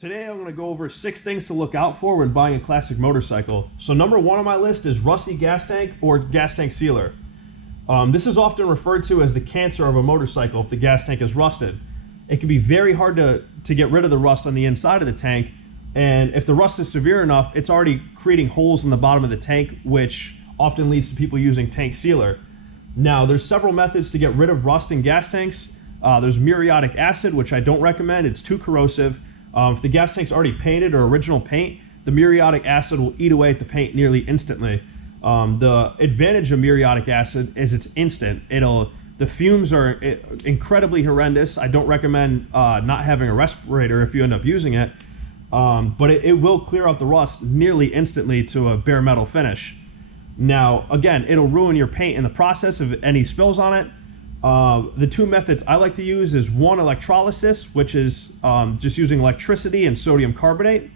Today I'm going to go over 6 things to look out for when buying a classic motorcycle. So number 1 on my list is rusty gas tank or gas tank sealer. This is often referred to as the cancer of a motorcycle if the gas tank is rusted. It can be very hard to get rid of the rust on the inside of the tank, and if the rust is severe enough, it's already creating holes in the bottom of the tank, which often leads to people using tank sealer. Now, there's several methods to get rid of rust in gas tanks. There's muriatic acid, which I don't recommend. It's too corrosive. If the gas tank's already painted or original paint, the muriatic acid will eat away at the paint nearly instantly. The advantage of muriatic acid is it's instant. The fumes are incredibly horrendous. I don't recommend not having a respirator if you end up using it, but it will clear out the rust nearly instantly to a bare metal finish. Now, again, it'll ruin your paint in the process of any spills on it. The 2 methods I like to use is 1, electrolysis, which is just using electricity and sodium carbonate.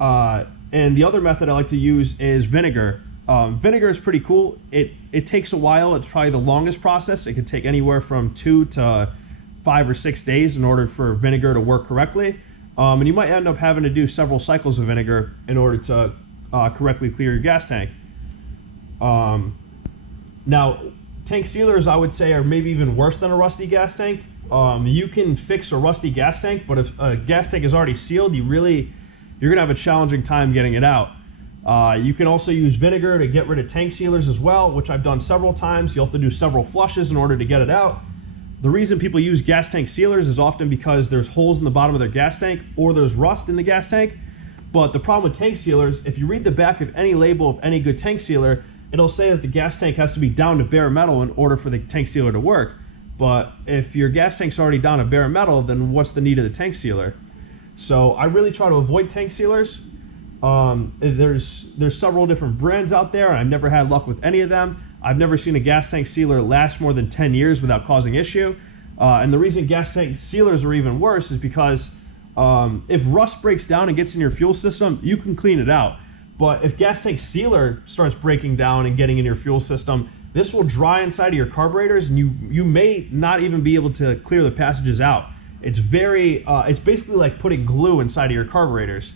And the other method I like to use is vinegar. Vinegar is pretty cool. It takes a while. It's probably the longest process. It could take anywhere from 2 to 5 or 6 days in order for vinegar to work correctly. And you might end up having to do several cycles of vinegar in order to correctly clear your gas tank. Now, tank sealers, I would say, are maybe even worse than a rusty gas tank. You can fix a rusty gas tank, but if a gas tank is already sealed, you're gonna have a challenging time getting it out. You can also use vinegar to get rid of tank sealers as well, which I've done several times. You'll have to do several flushes in order to get it out. The reason people use gas tank sealers is often because there's holes in the bottom of their gas tank or there's rust in the gas tank. But the problem with tank sealers, if you read the back of any label of any good tank sealer, it'll say that the gas tank has to be down to bare metal in order for the tank sealer to work. But if your gas tank's already down to bare metal, then what's the need of the tank sealer? So I really try to avoid tank sealers. There's several different brands out there, and I've never had luck with any of them. I've never seen a gas tank sealer last more than 10 years without causing issue. And the reason gas tank sealers are even worse is because if rust breaks down and gets in your fuel system, you can clean it out. But if gas tank sealer starts breaking down and getting in your fuel system, this will dry inside of your carburetors, and you may not even be able to clear the passages out. It's basically like putting glue inside of your carburetors.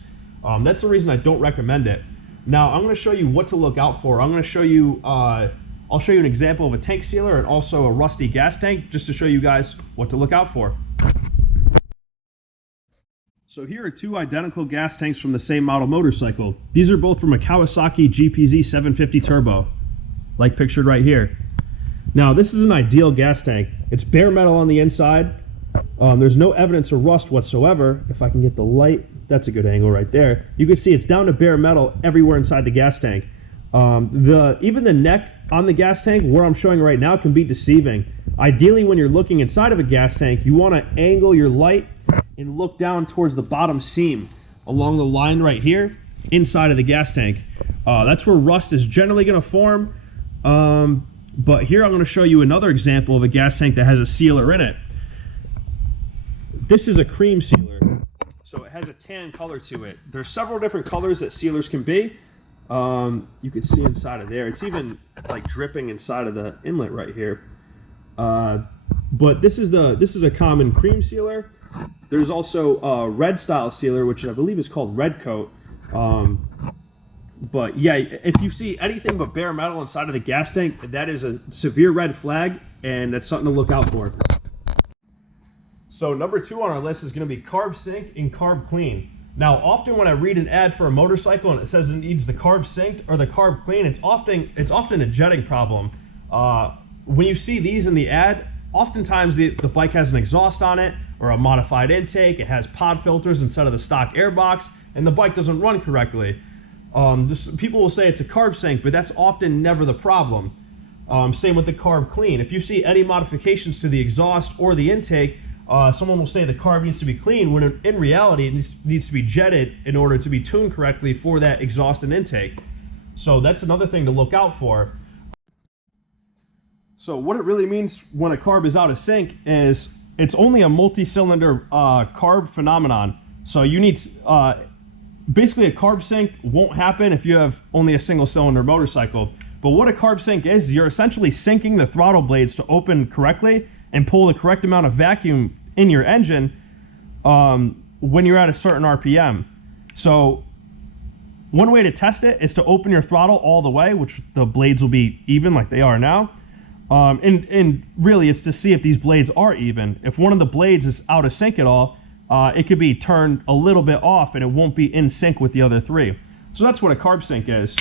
That's the reason I don't recommend it. Now, I'm going to show you what to look out for. I'm going to show you, I'll show you an example of a tank sealer and also a rusty gas tank, just to show you guys what to look out for. So here are 2 identical gas tanks from the same model motorcycle. These are both from a Kawasaki GPZ 750 Turbo, like pictured right here. Now, this is an ideal gas tank. It's bare metal on the inside. There's no evidence of rust whatsoever. If I can get the light, that's a good angle right there. You can see it's down to bare metal everywhere inside the gas tank. Even the neck on the gas tank, where I'm showing right now, can be deceiving. Ideally, when you're looking inside of a gas tank, you want to angle your light and look down towards the bottom seam along the line right here inside of the gas tank. That's where rust is generally going to form. But here I'm going to show you another example of a gas tank that has a sealer in it. This is a cream sealer, so it has a tan color to it. There's several different colors that sealers can be. You can see inside of there. It's even like dripping inside of the inlet right here. But this is a common cream sealer. There's also a red style sealer, which I believe is called red coat. But yeah, if you see anything but bare metal inside of the gas tank, that is a severe red flag, and that's something to look out for. So number 2 on our list is going to be Carb Sync and Carb Clean. Now, often when I read an ad for a motorcycle and it says it needs the Carb Synced or the Carb Clean, it's often a jetting problem. When you see these in the ad, oftentimes the bike has an exhaust on it or a modified intake. It has pod filters instead of the stock airbox, and the bike doesn't run correctly. People will say it's a carb sync, but that's often never the problem. Same with the Carb Clean. If you see any modifications to the exhaust or the intake, someone will say the carb needs to be clean, when in reality it needs to be jetted in order to be tuned correctly for that exhaust and intake. So that's another thing to look out for. So what it really means when a carb is out of sync is it's only a multi-cylinder carb phenomenon. So you need, basically a carb sync won't happen if you have only a single cylinder motorcycle. But what a carb sync is you're essentially syncing the throttle blades to open correctly and pull the correct amount of vacuum in your engine when you're at a certain RPM. So one way to test it is to open your throttle all the way, which the blades will be even like they are now. And really it's to see if these blades are even. If one of the blades is out of sync at all, it could be turned a little bit off and it won't be in sync with the other three. So that's what a carb sync is.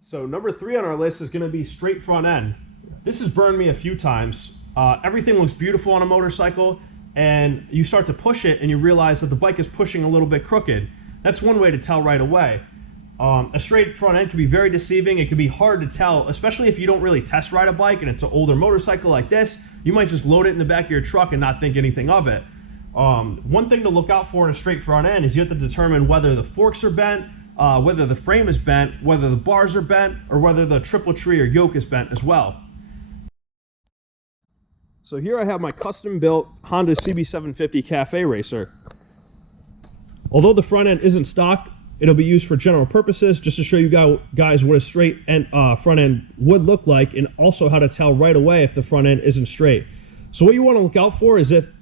So number 3 on our list is going to be straight front end. This has burned me a few times. Everything looks beautiful on a motorcycle, and you start to push it and you realize that the bike is pushing a little bit crooked. That's one way to tell right away. A straight front end can be very deceiving. It can be hard to tell, especially if you don't really test ride a bike and it's an older motorcycle like this. You might just load it in the back of your truck and not think anything of it. One thing to look out for in a straight front end is you have to determine whether the forks are bent, whether the frame is bent, whether the bars are bent, or whether the triple tree or yoke is bent as well. So here I have my custom built Honda CB750 Cafe Racer. Although the front end isn't stock, it'll be used for general purposes just to show you guys what a straight front end would look like, and also how to tell right away if the front end isn't straight. So what you want to look out for is if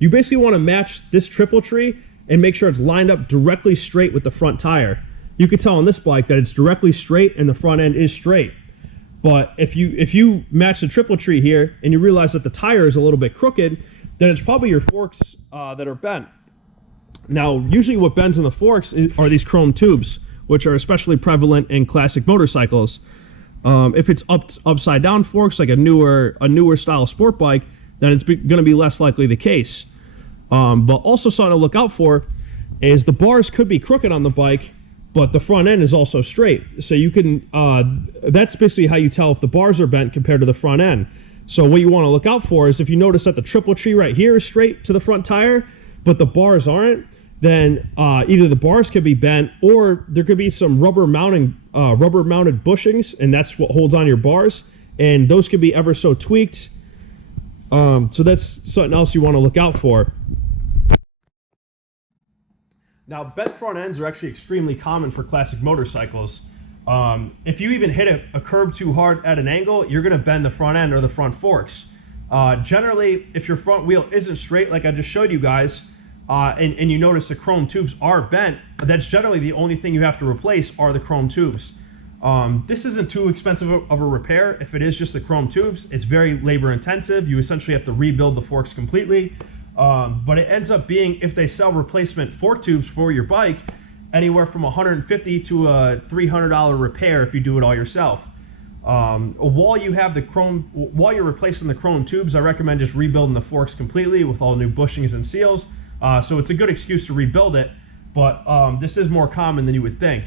you basically want to match this triple tree and make sure it's lined up directly straight with the front tire. You can tell on this bike that it's directly straight and the front end is straight. But if you match the triple tree here and you realize that the tire is a little bit crooked, then it's probably your forks that are bent. Now, usually what bends in the forks are these chrome tubes, which are especially prevalent in classic motorcycles. If it's upside down forks, like a newer style sport bike, then it's going to be less likely the case. But also something to look out for is the bars could be crooked on the bike, but the front end is also straight. So you can, that's basically how you tell if the bars are bent compared to the front end. So what you want to look out for is if you notice that the triple tree right here is straight to the front tire, but the bars aren't, then either the bars could be bent or there could be some rubber mounted bushings, and that's what holds on your bars, and those could be ever so tweaked. So that's something else you want to look out for. Now, bent front ends are actually extremely common for classic motorcycles. If you even hit a curb too hard at an angle, you're going to bend the front end or the front forks. Generally, if your front wheel isn't straight, like I just showed you guys, and you notice the chrome tubes are bent, that's generally the only thing you have to replace are the chrome tubes. This isn't too expensive of a repair. If it is just the chrome tubes, it's very labor intensive. You essentially have to rebuild the forks completely. But it ends up being, if they sell replacement fork tubes for your bike, anywhere from $150 to a $300 repair if you do it all yourself. While you're replacing the chrome tubes, I recommend just rebuilding the forks completely with all new bushings and seals. So it's a good excuse to rebuild it, but this is more common than you would think.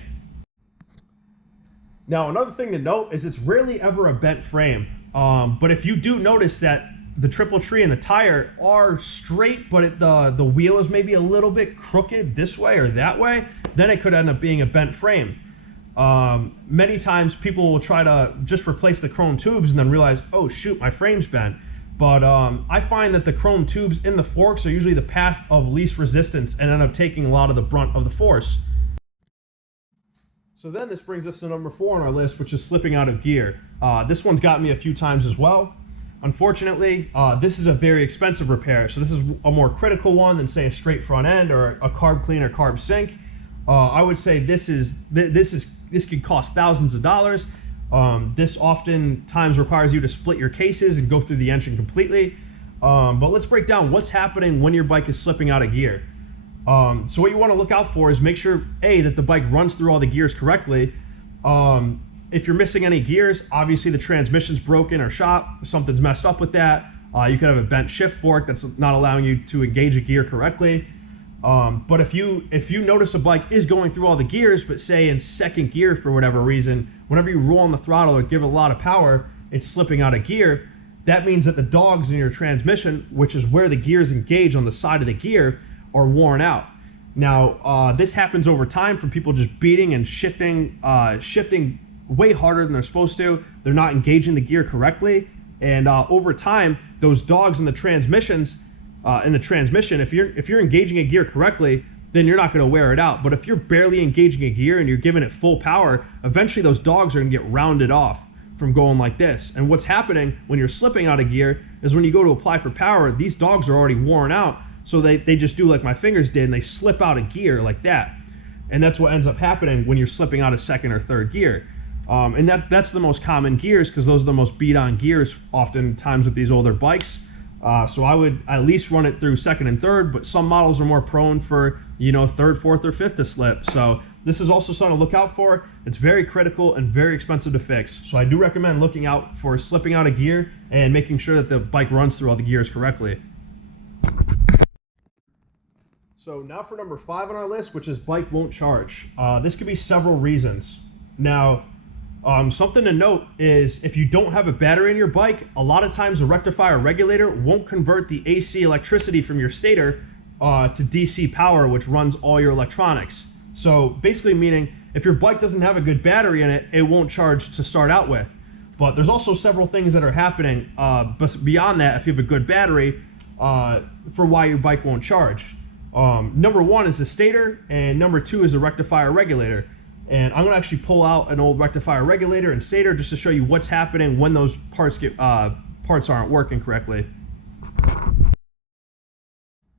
Now, another thing to note is it's rarely ever a bent frame. But if you do notice that the triple tree and the tire are straight, but the wheel is maybe a little bit crooked this way or that way, then it could end up being a bent frame. Many times people will try to just replace the chrome tubes and then realize, oh shoot, my frame's bent. But I find that the chrome tubes in the forks are usually the path of least resistance and end up taking a lot of the brunt of the force. So then this brings us to number 4 on our list, which is slipping out of gear. This one's gotten me a few times as well. Unfortunately, this is a very expensive repair, so this is a more critical one than, say, a straight front end or a carb clean or carb sync. I would say this could cost thousands of dollars. This oftentimes requires you to split your cases and go through the engine completely. But let's break down what's happening when your bike is slipping out of gear. So what you want to look out for is make sure, A, that the bike runs through all the gears correctly. If you're missing any gears, obviously the transmission's broken or shot, something's messed up with that. You could have a bent shift fork that's not allowing you to engage a gear correctly. But if you notice a bike is going through all the gears, but say in second gear for whatever reason, whenever you roll on the throttle or give it a lot of power, it's slipping out of gear. That means that the dogs in your transmission, which is where the gears engage on the side of the gear, are worn out. Now, this happens over time from people just beating and shifting way harder than they're supposed to. They're not engaging the gear correctly, and over time, those dogs in the transmission, if you're engaging a gear correctly, then you're not going to wear it out. But if you're barely engaging a gear and you're giving it full power, eventually those dogs are going to get rounded off from going like this. And what's happening when you're slipping out of gear is when you go to apply for power, these dogs are already worn out, So they just do like my fingers did, and they slip out of gear like that. And that's what ends up happening when you're slipping out of second or third gear. And that's the most common gears, because those are the most beat on gears oftentimes with these older bikes. So I would at least run it through second and third, but some models are more prone for, third, fourth, or fifth to slip. So this is also something to look out for. It's very critical and very expensive to fix. So I do recommend looking out for slipping out of gear and making sure that the bike runs through all the gears correctly. So now for number 5 on our list, which is bike won't charge. This could be several reasons. Now, something to note is if you don't have a battery in your bike, a lot of times the rectifier regulator won't convert the AC electricity from your stator to DC power, which runs all your electronics. So basically meaning if your bike doesn't have a good battery in it, it won't charge to start out with. But there's also several things that are happening but beyond that if you have a good battery for why your bike won't charge. Number 1 is the stator, and number 2 is the rectifier regulator. And I'm going to actually pull out an old rectifier regulator and stator just to show you what's happening when those parts aren't working correctly.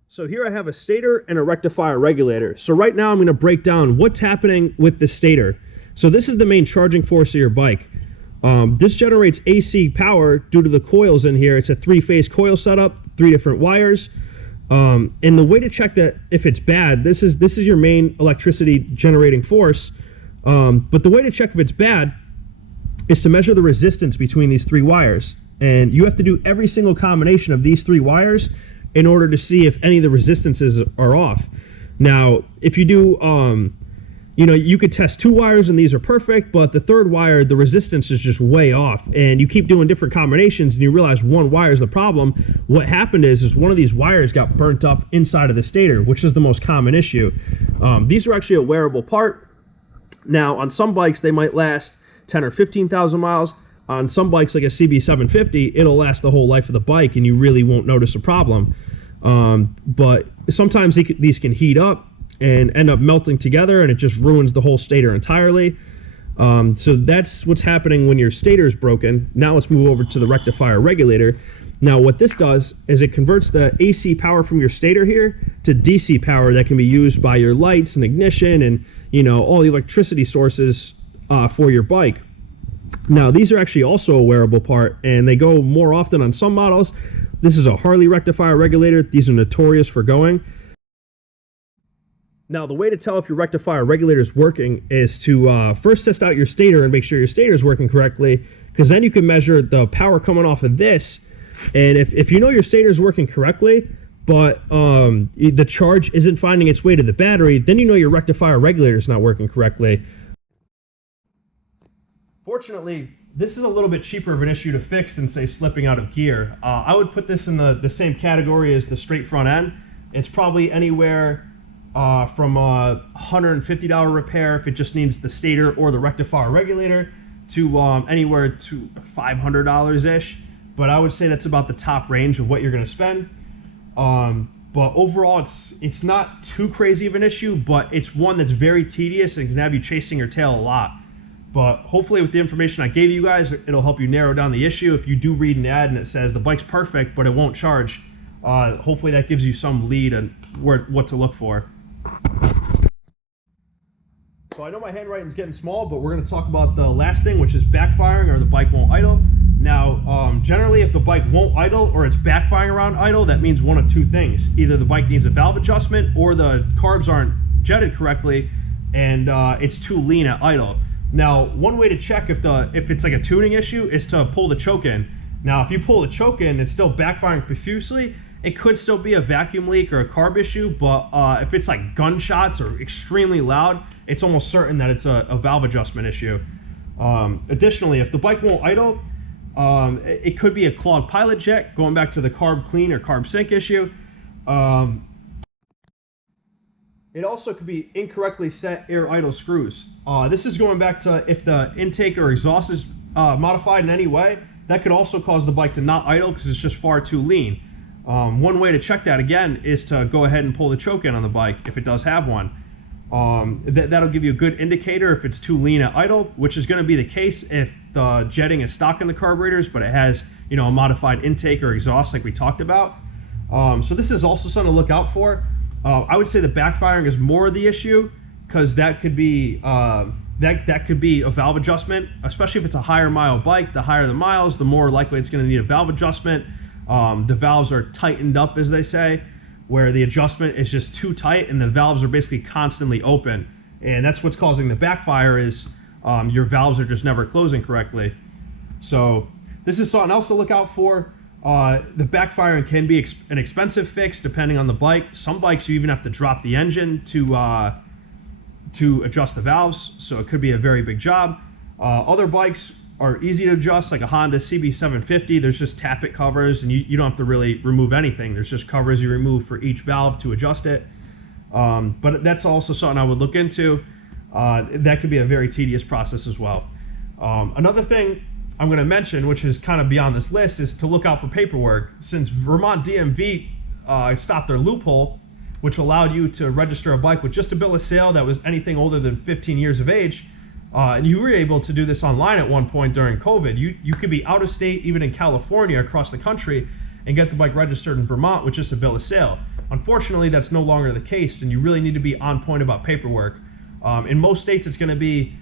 So here I have a stator and a rectifier regulator. So right now I'm going to break down what's happening with the stator. So this is the main charging force of your bike. This generates AC power due to the coils in here. It's a 3-phase coil setup, 3 different wires. And the way to check that if it's bad, this is your main electricity generating force. But the way to check if it's bad is to measure the resistance between these 3 wires. And you have to do every single combination of these 3 wires in order to see if any of the resistances are off. Now, if you do, you could test 2 wires and these are perfect, but the 3rd wire, the resistance is just way off. And you keep doing different combinations and you realize 1 wire is the problem. What happened is one of these wires got burnt up inside of the stator, which is the most common issue. These are actually a wearable part. Now, on some bikes, they might last 10 or 15,000 miles. On some bikes, like a CB750, it'll last the whole life of the bike, and you really won't notice a problem. But sometimes these can heat up and end up melting together, and it just ruins the whole stator entirely. So that's what's happening when your stator is broken. Now let's move over to the rectifier regulator. Now what this does is it converts the AC power from your stator here to DC power that can be used by your lights and ignition and all the electricity sources for your bike. Now these are actually also a wearable part, and they go more often on some models. This is a Harley rectifier regulator. These are notorious for going. Now the way to tell if your rectifier regulator is working is to first test out your stator and make sure your stator is working correctly, because then you can measure the power coming off of this. And if you know your stator is working correctly, but the charge isn't finding its way to the battery, then you know your rectifier regulator is not working correctly. Fortunately, this is a little bit cheaper of an issue to fix than, say, slipping out of gear. I would put this in the same category as the straight front end. It's probably anywhere from a $150 repair if it just needs the stator or the rectifier regulator to anywhere to $500-ish. But I would say that's about the top range of what you're going to spend. But overall, it's not too crazy of an issue, but it's one that's very tedious and can have you chasing your tail a lot. But hopefully with the information I gave you guys, it'll help you narrow down the issue. If you do read an ad and it says the bike's perfect, but it won't charge, hopefully that gives you some lead on what to look for. So I know my handwriting's getting small, but we're going to talk about the last thing, which is backfiring, or the bike won't idle. Now, generally, if the bike won't idle or it's backfiring around idle, that means one of 2 things. Either the bike needs a valve adjustment, or the carbs aren't jetted correctly and it's too lean at idle. Now, one way to check if it's like a tuning issue is to pull the choke in. Now, if you pull the choke in and it's still backfiring profusely, it could still be a vacuum leak or a carb issue, but if it's like gunshots or extremely loud, it's almost certain that it's a valve adjustment issue. Additionally, if the bike won't idle, it could be a clogged pilot jet, going back to the carb clean or carb sync issue. It also could be incorrectly set air idle screws. This is going back to if the intake or exhaust is modified in any way, that could also cause the bike to not idle because it's just far too lean. One way to check that, again, is to go ahead and pull the choke in on the bike if it does have one. That'll give you a good indicator if it's too lean at idle, which is going to be the case if the jetting is stock in the carburetors, but it has a modified intake or exhaust like we talked about. So this is also something to look out for. I would say the backfiring is more the issue, because that could be that could be a valve adjustment, especially if it's a higher mile bike. The higher the miles, the more likely it's going to need a valve adjustment. The valves are tightened up, as they say, where the adjustment is just too tight and the valves are basically constantly open. And that's what's causing the backfire, is your valves are just never closing correctly. So this is something else to look out for. The backfiring can be an expensive fix depending on the bike. Some bikes you even have to drop the engine to adjust the valves, so it could be a very big job. Other bikes are easy to adjust, like a Honda CB750. There's just tappet covers, and you don't have to really remove anything. There's just covers you remove for each valve to adjust it. But that's also something I would look into. That could be a very tedious process as well. Another thing I'm going to mention, which is kind of beyond this list, is to look out for paperwork. Since Vermont DMV stopped their loophole, which allowed you to register a bike with just a bill of sale that was anything older than 15 years of age, and you were able to do this online at one point during COVID. You could be out of state, even in California, across the country, and get the bike registered in Vermont with just a bill of sale. Unfortunately, that's no longer the case, and you really need to be on point about paperwork. In most states, it's going to be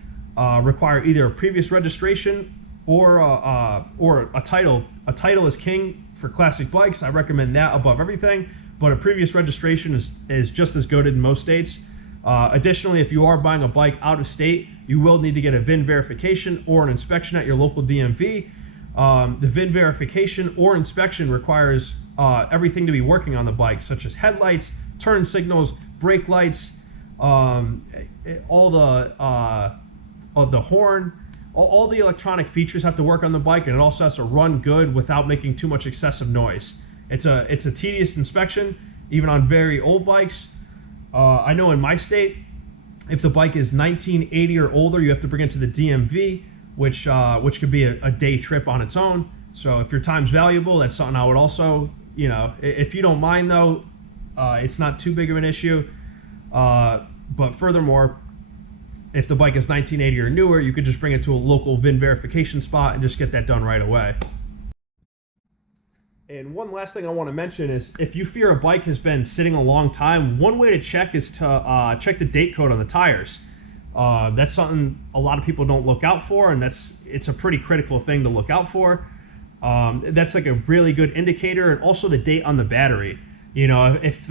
require either a previous registration or a title. A title is king for classic bikes. I recommend that above everything, but a previous registration is just as good in most states. Additionally, if you are buying a bike out of state, you will need to get a VIN verification or an inspection at your local DMV. The VIN verification or inspection requires everything to be working on the bike, such as headlights, turn signals, brake lights, all the horn. All the electronic features have to work on the bike, and it also has to run good without making too much excessive noise. It's a tedious inspection, even on very old bikes. I know in my state, if the bike is 1980 or older, you have to bring it to the DMV, which could be a day trip on its own. So if your time's valuable, that's something I would also, if you don't mind though, it's not too big of an issue. But furthermore, if the bike is 1980 or newer, you could just bring it to a local VIN verification spot and just get that done right away. And one last thing I want to mention is, if you fear a bike has been sitting a long time, one way to check is to check the date code on the tires. That's something a lot of people don't look out for, and it's a pretty critical thing to look out for. That's like a really good indicator, and also the date on the battery. If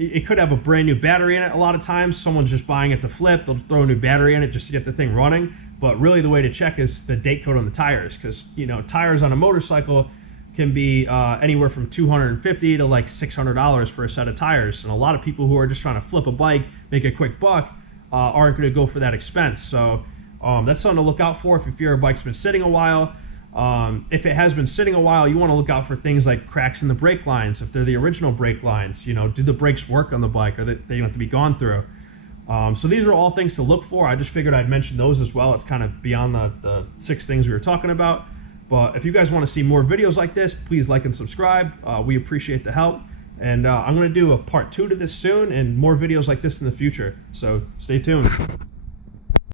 it could have a brand new battery in it. A lot of times someone's just buying it to flip. They'll throw a new battery in it just to get the thing running. But really the way to check is the date code on the tires, because tires on a motorcycle can be anywhere from $250 to like $600 for a set of tires. And a lot of people who are just trying to flip a bike, make a quick buck, aren't going to go for that expense. So that's something to look out for if you fear a bike's been sitting a while. If it has been sitting a while, you want to look out for things like cracks in the brake lines. If they're the original brake lines, do the brakes work on the bike, or they have to be gone through? So these are all things to look for. I just figured I'd mention those as well. It's kind of beyond the 6 things we were talking about. But if you guys want to see more videos like this, please like and subscribe. We appreciate the help. And I'm going to do a part 2 to this soon, and more videos like this in the future. So stay tuned.